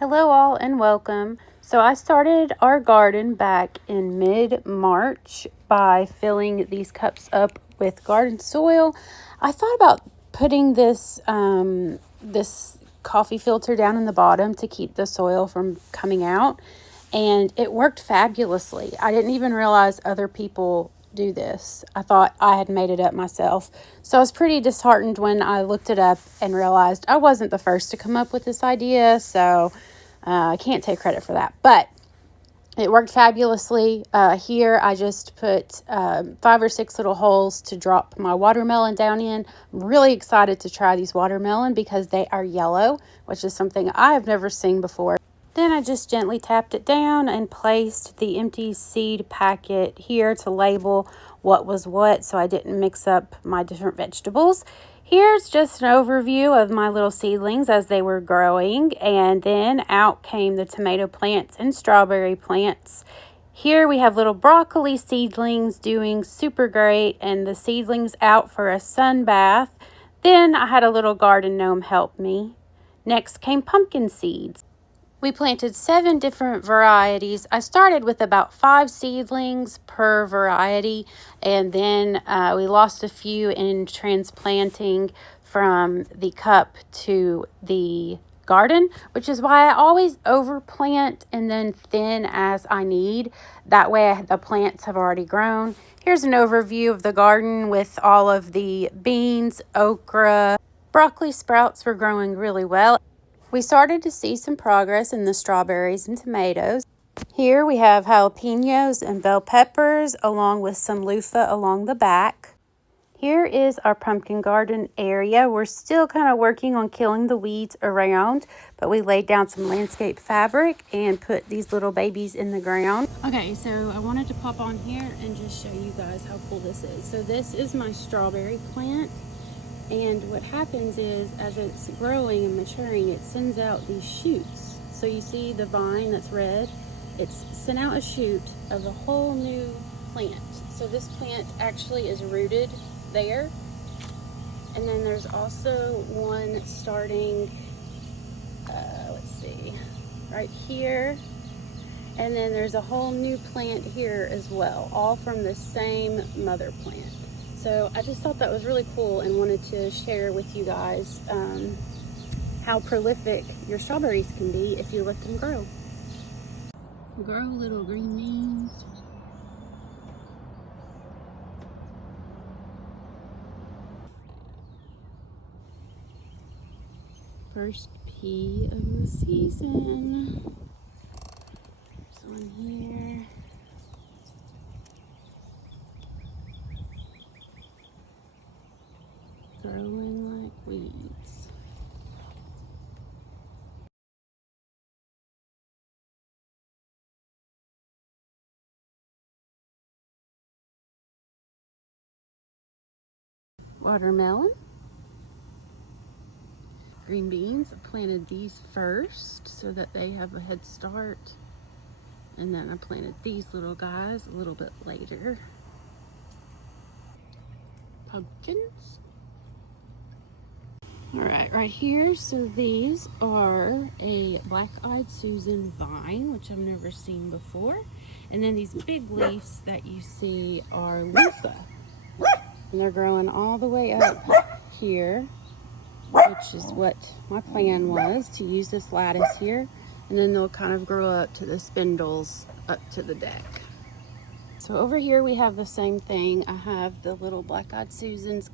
Hello all and welcome. So I started our garden back in mid-March by filling these cups up with garden soil. I thought about putting this coffee filter down in the bottom to keep the soil from coming out, and it worked fabulously. I didn't even realize other people do this. I thought I had made it up myself. So I was pretty disheartened when I looked it up and realized I wasn't the first to come up with this idea. So I can't take credit for that, but it worked fabulously. Here I just put 5 or 6 little holes to drop my watermelon down in. I'm really excited to try these watermelon because they are yellow, which is something I have never seen before. Then I just gently tapped it down and placed the empty seed packet here to label what was what so I didn't mix up my different vegetables. Here's just an overview of my little seedlings as they were growing, and then out came the tomato plants and strawberry plants. Here we have little broccoli seedlings doing super great, and the seedlings out for a sun bath. Then I had a little garden gnome help me. Next came pumpkin seeds. We planted 7 different varieties. I started with about 5 seedlings per variety, and then we lost a few in transplanting from the cup to the garden, which is why I always overplant and then thin as I need. That way the plants have already grown. Here's an overview of the garden with all of the beans, okra, broccoli sprouts were growing really well. We started to see some progress in the strawberries and tomatoes. Here we have jalapenos and bell peppers along with some loofah along the back. Here is our pumpkin garden area. We're still kind of working on killing the weeds around, but we laid down some landscape fabric and put these little babies in the ground. Okay, so I wanted to pop on here and just show you guys how cool this is. So this is my strawberry plant. And what happens is, as it's growing and maturing, it sends out these shoots. So you see the vine that's red, it's sent out a shoot of a whole new plant. So this plant actually is rooted there. And then there's also one starting, let's see, right here. And then there's a whole new plant here as well, all from the same mother plant. So I just thought that was really cool and wanted to share with you guys how prolific your strawberries can be if you let them grow. Grow little green beans. First pea of the season. There's one here. Growing like weeds. Watermelon. Green beans. I planted these first so that they have a head start. And then I planted these little guys a little bit later. Pumpkins. All right here, so these are a black-eyed Susan vine, which I've never seen before. And then these big leaves that you see are loofah. And they're growing all the way up here, which is what my plan was, to use this lattice here. And then they'll kind of grow up to the spindles up to the deck. So over here we have the same thing. I have the little black-eyed Susans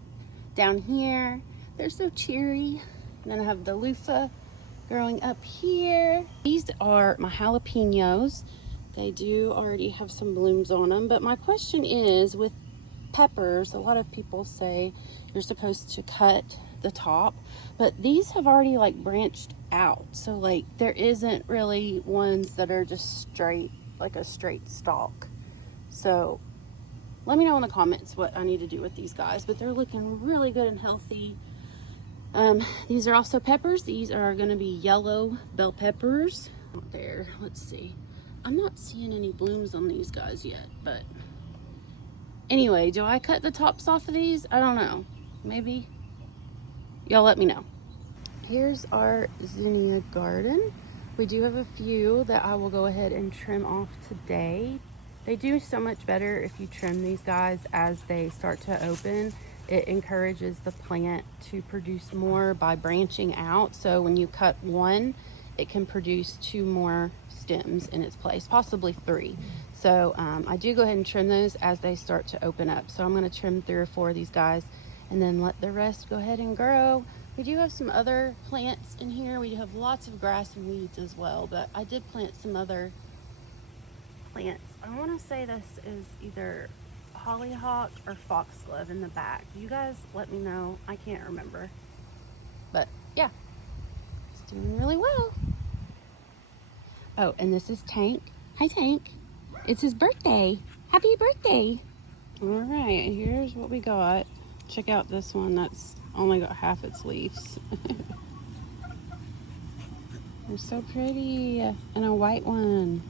down here. They're so cheery. And then I have the loofah growing up here. These are my jalapenos. They do already have some blooms on them. But my question is, with peppers, a lot of people say you're supposed to cut the top. But these have already like branched out. So like there isn't really ones that are just straight, like a straight stalk. So let me know in the comments what I need to do with these guys. But they're looking really good and healthy. These are also peppers. These are going to be yellow bell peppers. There, let's see. I'm not seeing any blooms on these guys yet, but anyway, do I cut the tops off of these? I don't know. Maybe. Y'all let me know. Here's our zinnia garden. We do have a few that I will go ahead and trim off today. They do so much better if you trim these guys as they start to open. It encourages the plant to produce more by branching out. So when you cut one, it can produce 2 more stems in its place, possibly 3. So I do go ahead and trim those as they start to open up. So I'm going to trim 3 or 4 of these guys and then let the rest go ahead and grow. We do have some other plants in here. We have lots of grass and weeds as well, but I did plant some other plants. I want to say this is either hollyhock or foxglove in the back. You guys let me know. I can't remember. But yeah, it's doing really well. Oh, and this is Tank. Hi, Tank. It's his birthday. Happy birthday. All right, here's what we got. Check out this one. That's only got half its leaves. They're so pretty. And a white one.